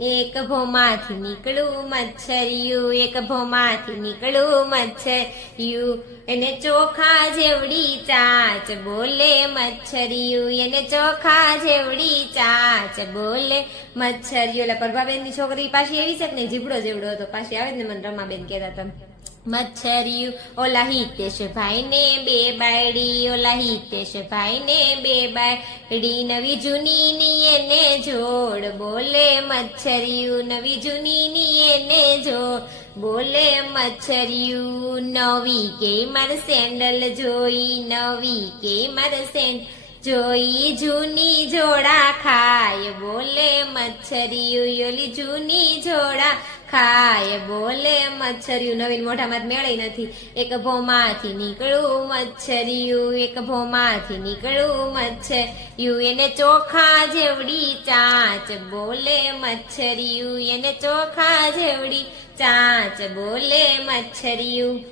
એક ભોમાંથી નીકળું મચ્છરિયું, એક ભોમાંથી નીકળું મચ્છરિયું, એને ચોખા જેવડી ચાંચ બોલે મચ્છરિયું, એને ચોખા જેવડી ચાંચ બોલે મચ્છરિયું. એટલે પ્રભાબેનની છોકરી પાછી એવી છે કે નહીં, જીબડો જેવડો હતો. પાછી આવે ને મને રમાબેન કહેતા હતા મચ્છરિયું. ઓલા હિતેશ ભાઈ ને બે બાયડી, ઓલા હિતેશ ભાઈ ને બે બાયડી, નવી જૂની ની એને જોડ બોલે મચ્છરિયું, નવી જૂની ની એને જોડ બોલે મચ્છરિયું. નવી કે મારે સેન્ડલ જોઈ, નવી કે મારે સેન્ડલ જોઈ, જૂની જોડા ખાય બોલે મચ્છરિયું, ઓલી જૂની જોડા ખાય બોલે મચ્છરિયું. નવીન મોઢામાં મેળે નથી. એક ભોમાંથી નીકળું મચ્છરિયું, એક ભોમાંથી નીકળું મચ્છરિયું, એને ચોખા જેવડી ચાંચ બોલે મચ્છરિયું, એને ચોખા જેવડી ચાંચ બોલે મચ્છરિયું.